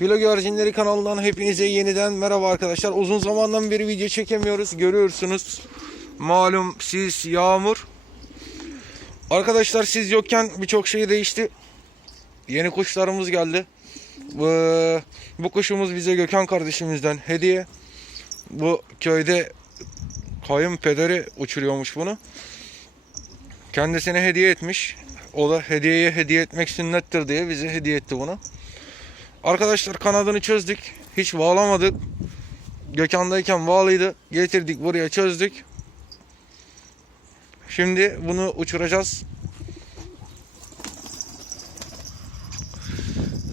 Filo Güvercinleri kanalından hepinize yeniden merhaba arkadaşlar. Uzun zamandan beri video çekemiyoruz. Görüyorsunuz. Malum siz yağmur. Arkadaşlar siz yokken birçok şey değişti. Yeni kuşlarımız geldi. Bu, bu kuşumuz bize Gökhan kardeşimizden hediye. Bu köyde kayınpederi uçuruyormuş bunu. Kendisine hediye etmiş. O da hediyeye hediye etmek sünnettir diye bize hediye etti bunu. Arkadaşlar kanadını çözdük. Hiç bağlamadık. Gökhan'dayken bağlıydı. Getirdik buraya çözdük. Şimdi bunu uçuracağız.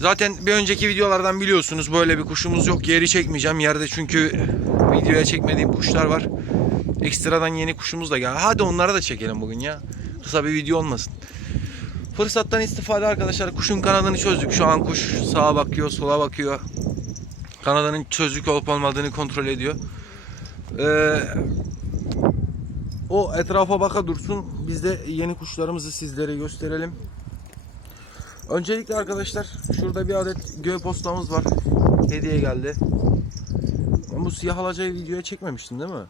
Zaten bir önceki videolardan biliyorsunuz böyle bir kuşumuz yok. Yeri çekmeyeceğim. Yerde çünkü videoya çekmediğim kuşlar var. Ekstradan yeni kuşumuz da geldi. Hadi onları da çekelim bugün ya. Kısa bir video olmasın. Fırsattan istifade arkadaşlar. Kuşun kanadını çözdük. Şu an kuş sağa bakıyor, sola bakıyor. Kanadının çözük olup olmadığını kontrol ediyor. Ee, o etrafa baka dursun. Biz de yeni kuşlarımızı sizlere gösterelim. Öncelikle arkadaşlar şurada bir adet göğe postamız var. Hediye geldi. Bu siyah alacayı videoya çekmemiştim değil mi?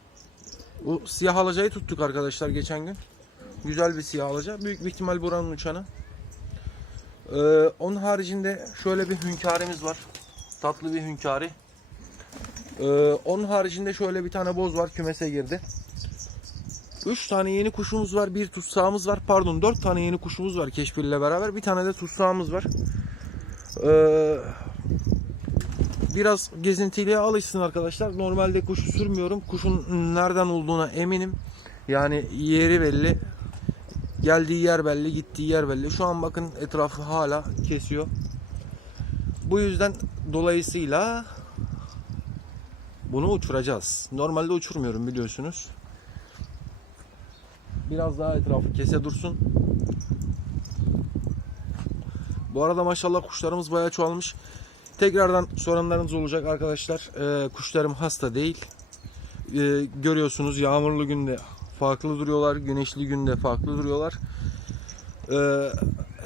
Bu siyah alacayı tuttuk arkadaşlar geçen gün. Güzel bir siyah alaca. Büyük bir ihtimal buranın uçanı. Ee, onun haricinde şöyle bir hünkârimiz var. Tatlı bir hünkâri. Ee, onun haricinde şöyle bir tane boz var. Kümese girdi. 3 tane yeni kuşumuz var. Bir tutsağımız var. Pardon 4 tane yeni kuşumuz var Keşfir beraber. Bir tane de tutsağımız var. Ee, biraz gezintiliğe alışsın arkadaşlar. Normalde kuşu sürmüyorum. Kuşun nereden olduğuna eminim. Yani yeri belli. Geldiği yer belli, gittiği yer belli. Şu an bakın etrafı hala kesiyor. Bu yüzden dolayısıyla bunu uçuracağız. Normalde uçurmuyorum biliyorsunuz. Biraz daha etrafı kese dursun. Bu arada maşallah kuşlarımız bayağı çoğalmış. Tekrardan soranlarınız olacak arkadaşlar. Ee, kuşlarım hasta değil. Ee, görüyorsunuz yağmurlu günde farklı duruyorlar. Güneşli günde farklı duruyorlar. Ee,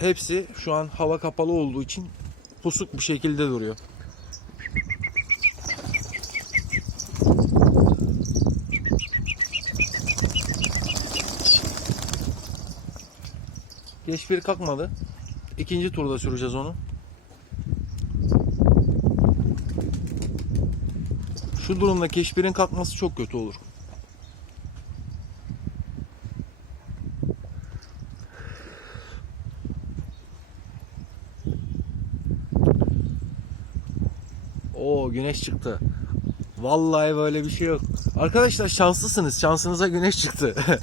hepsi şu an hava kapalı olduğu için pusuk bir şekilde duruyor. Keşfir kalkmadı. İkinci turda süreceğiz onu. Şu durumda keşfirin kalkması çok kötü olur. Oo güneş çıktı. Vallahi böyle bir şey yok. Arkadaşlar şanslısınız. Şansınıza güneş çıktı.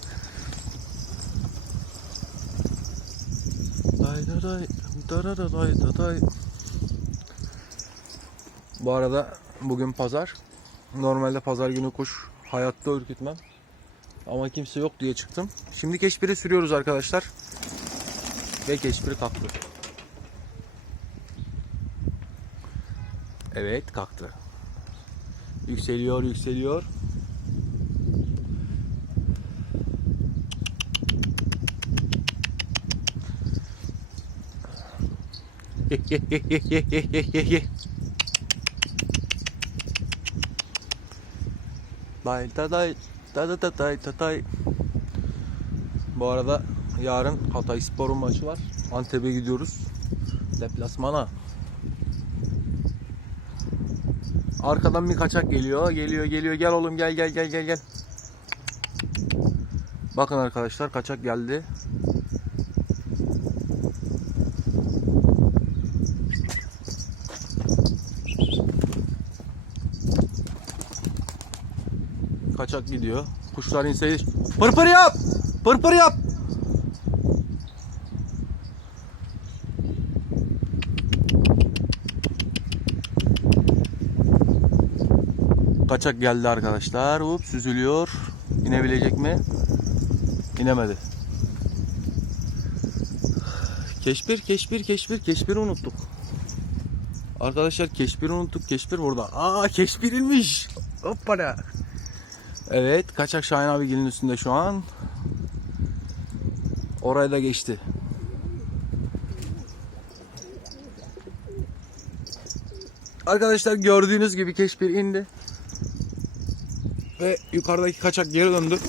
Day da day, da da da day da day. Bu arada bugün pazar. Normalde pazar günü kuş hayatta ürkütmem. Ama kimse yok diye çıktım. Şimdi keşbiri sürüyoruz arkadaşlar. Ve keşbiri kalktı. Evet kalktı. Yükseliyor yükseliyor. Ye ye ye ye ye ye ye ye. Day da day da da da da. Bu arada yarın Hatay Spor'un maçı var. Antep'e gidiyoruz. Deplasmana. Arkadan bir kaçak geliyor. Geliyor geliyor. Gel oğlum gel gel gel gel gel. Bakın arkadaşlar kaçak geldi. Kaçak gidiyor. Kuşlar inseydi. Pırpır yap! Pırpır yap! Kaçak geldi arkadaşlar. Hop süzülüyor. İnebilecek mi? İnemedi. Keşbir, keşbir, keşbir, keşbiri unuttuk. Arkadaşlar keşbiri unuttuk. Keşbir burada. Aa keşbir inmiş. Hoppala. Evet, kaçak Şahin abigilin üstünde şu an. Oraya da geçti. Arkadaşlar gördüğünüz gibi keşbir indi. Ve yukarıdaki kaçak geri döndü.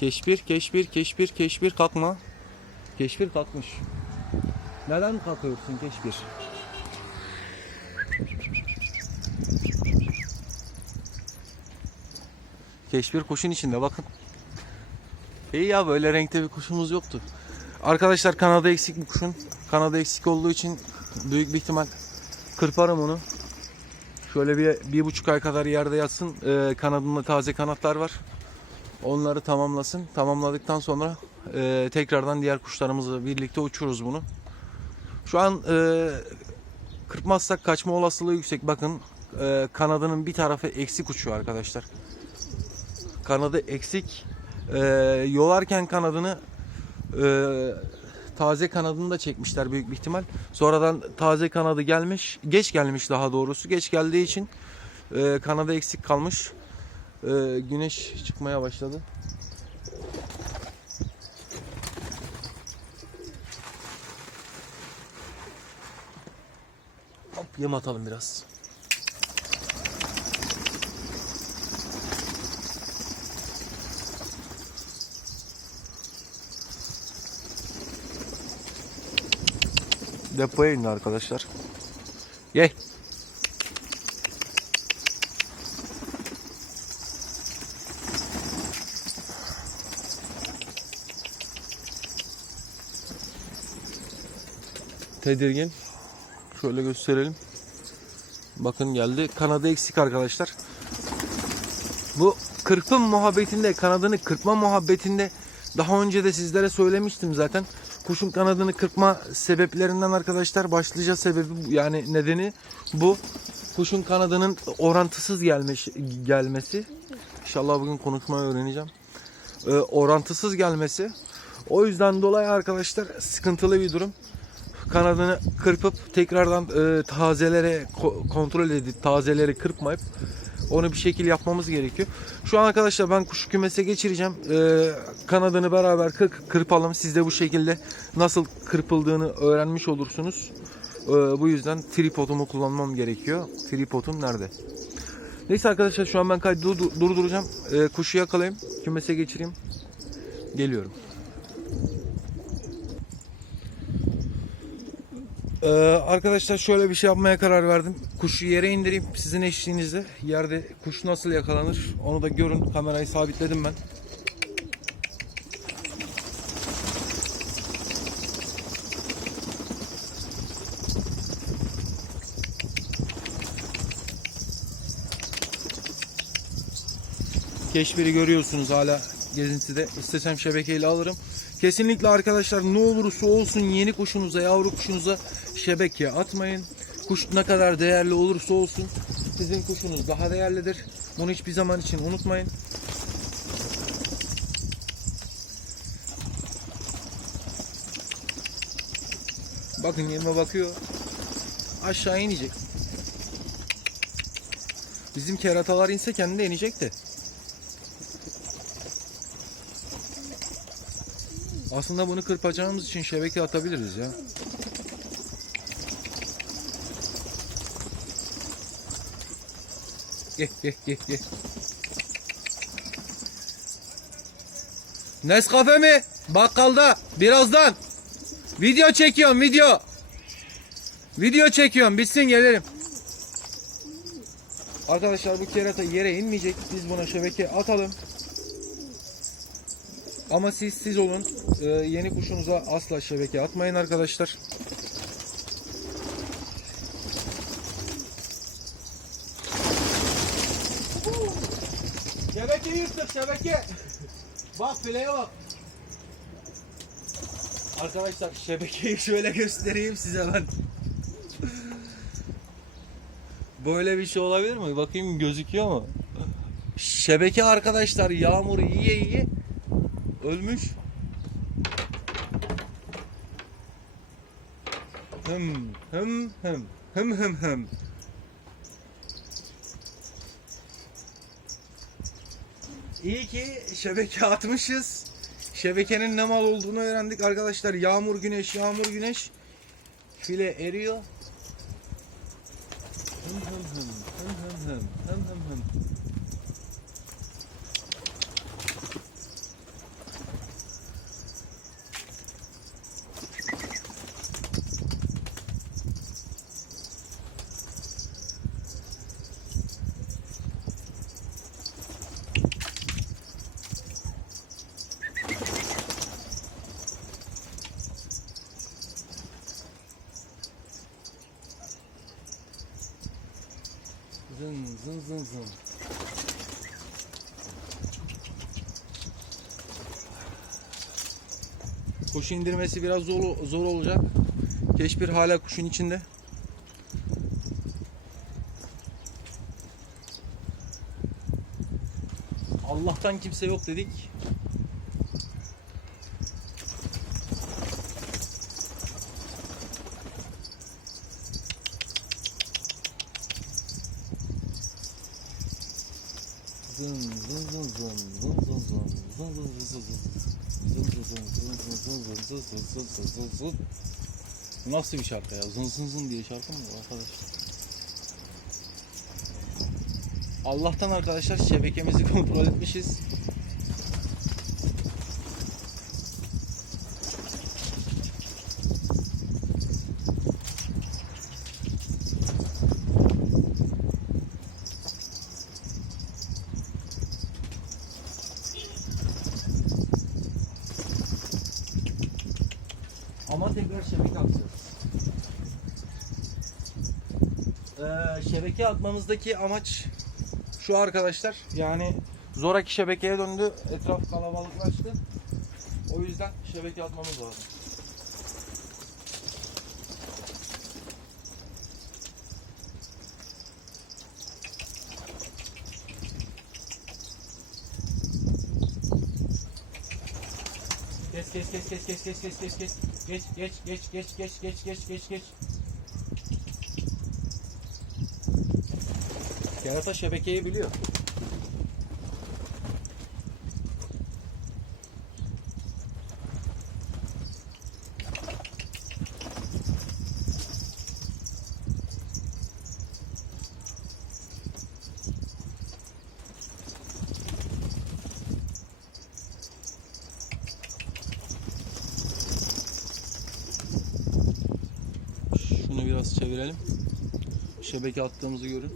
Keşbir, keşbir, keşbir, keşbir kalkma. Keşbir kalkmış. Neden kalkıyorsun keşbir? Keşbir kuşun içinde bakın. İyi ya böyle renkte bir kuşumuz yoktu. Arkadaşlar kanada eksik bu kuşun. Kanada eksik olduğu için büyük bir ihtimal kırparım onu. Şöyle bir, bir buçuk ay kadar yerde yatsın. Ee, kanadında taze kanatlar var. Onları tamamlasın. Tamamladıktan sonra e, tekrardan diğer kuşlarımızla birlikte uçururuz bunu. Şu an e, kırpmazsak kaçma olasılığı yüksek. Bakın e, kanadının bir tarafı eksik uçuyor arkadaşlar. Kanadı eksik. E, yolarken kanadını e, taze kanadını da çekmişler büyük bir ihtimal. Sonradan taze kanadı gelmiş. Geç gelmiş daha doğrusu. Geç geldiği için e, kanadı eksik kalmış. E, güneş çıkmaya başladı. Hop yem atalım biraz. Depoya indi arkadaşlar. Ye. Tedirgin. Şöyle gösterelim. Bakın geldi. Kanadı eksik arkadaşlar. Bu kırpım muhabbetinde, kanadını kırpma muhabbetinde daha önce de sizlere söylemiştim zaten. Kuşun kanadını kırpma sebeplerinden arkadaşlar başlıca sebebi yani nedeni bu. Kuşun kanadının orantısız gelmiş gelmesi. İnşallah bugün konuşmayı öğreneceğim. Ee, orantısız gelmesi. O yüzden dolayı arkadaşlar sıkıntılı bir durum. Kanadını kırpıp tekrardan e, tazelere ko- kontrol edip tazeleri kırpmayıp onu bir şekil yapmamız gerekiyor. Şu an arkadaşlar ben kuşu kümese geçireceğim. Ee, kanadını beraber kır- kırpalım. Siz de bu şekilde nasıl kırpıldığını öğrenmiş olursunuz. Ee, bu yüzden tripodumu kullanmam gerekiyor. Tripodum nerede? Neyse arkadaşlar şu an ben kaydı dur- durduracağım. Ee, kuşu yakalayayım. Kümese geçireyim. Geliyorum. Ee, arkadaşlar şöyle bir şey yapmaya karar verdim. Kuşu yere indireyim sizin eşliğinizde. Yerde kuş nasıl yakalanır onu da görün. Kamerayı sabitledim ben. Keşfiri görüyorsunuz hala gezintide. İstesem şebekeyle alırım. Kesinlikle arkadaşlar ne olursa olsun yeni kuşunuza, yavru kuşunuza şebeke atmayın. Kuş ne kadar değerli olursa olsun sizin kuşunuz daha değerlidir. Bunu hiçbir zaman için unutmayın. Bakın yeme bakıyor. Aşağı inecek. Bizim keratalar inse kendi inecek de. Aslında bunu kırpacağımız için şebeke atabiliriz ya. Gel gel gel gel. Nescafe mi? Bakkalda. Birazdan. Video çekiyorum video. Video çekiyorum. Bitsin gelirim. Arkadaşlar bu kerata yere inmeyecek. Biz buna şebeke atalım. Ama siz siz olun. Ee, yeni kuşunuza asla şebeke atmayın arkadaşlar. Şebeke yırttık şebeke. Bak fileye bak. Arkadaşlar şebekeyi şöyle göstereyim size ben. Böyle bir şey olabilir mi? Bakayım gözüküyor mu? Şebeke arkadaşlar yağmur yiye yiye ölmüş. Hım hım hım hım hım hım. İyi ki şebeke atmışız. Şebekenin ne mal olduğunu öğrendik arkadaşlar. Yağmur güneş, yağmur güneş. File eriyor. Hım hım hım, hım hım hım, hım hım hım. Zın zın zın. Kuş indirmesi biraz zor, zor olacak. Keşbir hala kuşun içinde. Allah'tan kimse yok dedik. Nasıl bir şarkı ya? Zın zın zın diye şarkı mı var arkadaş? Allah'tan arkadaşlar şebekemizi kontrol etmişiz. Ama tekrar şebeke atacağız. Ee, şebeke atmamızdaki amaç şu arkadaşlar. Yani zoraki şebekeye döndü. Etraf kalabalıklaştı. O yüzden şebeke atmamız lazım. Kes kes kes kes kes kes kes kes kes geç geç geç geç geç geç geç geç geç Kerata şebekeyi biliyor. Şunu biraz çevirelim. Şebeke attığımızı görün.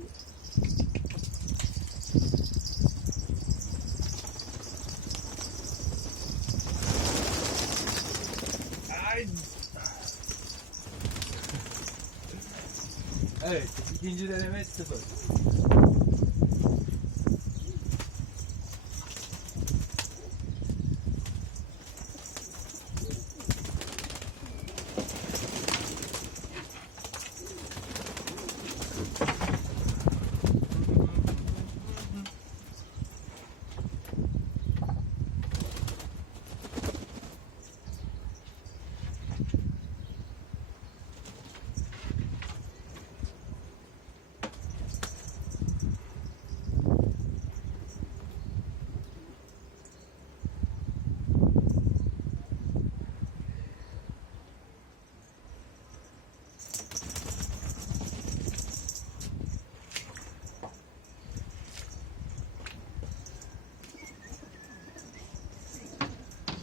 Ay. Evet, ikinci deneme sıfır.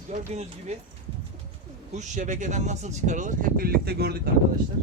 Gördüğünüz gibi kuş şebekeden nasıl çıkarılır hep birlikte gördük arkadaşlar.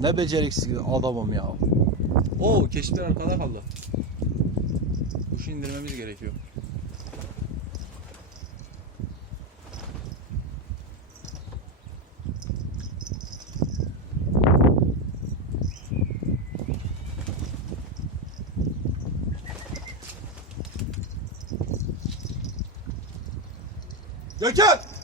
Ne beceriksiz adamım ya. Oo keşfir arkada kaldı. Kuşu indirmemiz gerekiyor. Gökhan!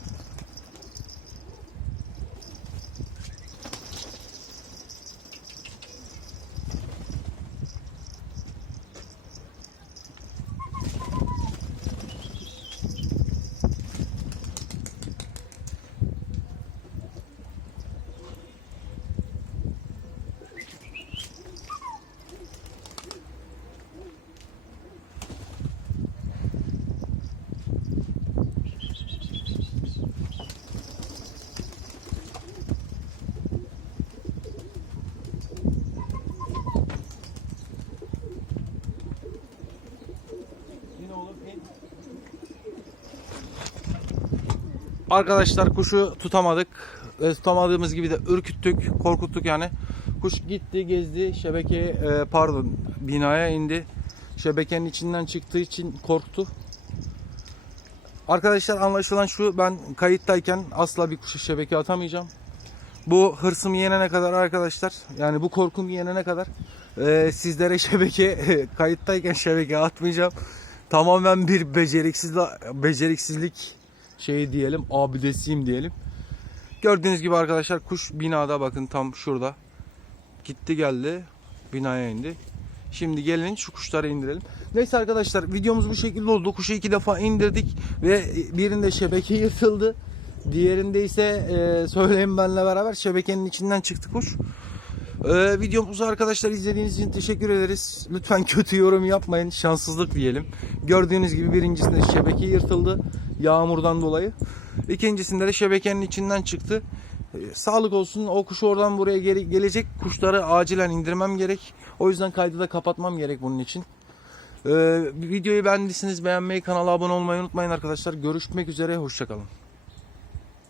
Arkadaşlar kuşu tutamadık. Ve tutamadığımız gibi de ürküttük, korkuttuk yani. Kuş gitti, gezdi, şebekeye e, pardon binaya indi. Şebekenin içinden çıktığı için korktu. Arkadaşlar anlaşılan şu ben kayıttayken asla bir kuşa şebeke atamayacağım. Bu hırsımı yenene kadar arkadaşlar yani bu korkumu yenene kadar e, sizlere şebeke kayıttayken şebeke atmayacağım. Tamamen bir beceriksizlik, beceriksizlik şeyi diyelim abidesiyim diyelim. Gördüğünüz gibi arkadaşlar kuş binada bakın tam şurada. Gitti geldi binaya indi. Şimdi gelin şu kuşları indirelim. Neyse arkadaşlar videomuz bu şekilde oldu. Kuşu iki defa indirdik ve birinde şebeke yırtıldı. Diğerinde ise e, söyleyeyim benle beraber şebekenin içinden çıktı kuş. E, videomuzu arkadaşlar izlediğiniz için teşekkür ederiz. Lütfen kötü yorum yapmayın. Şanssızlık diyelim. Gördüğünüz gibi birincisinde şebeke yırtıldı. Yağmurdan dolayı. İkincisinde de şebekenin içinden çıktı. E, Sağlık olsun o kuş oradan buraya geri gelecek. Kuşları acilen indirmem gerek. O yüzden kaydı da kapatmam gerek bunun için. Ee, videoyu beğendiyseniz beğenmeyi, kanala abone olmayı unutmayın arkadaşlar. Görüşmek üzere, hoşçakalın.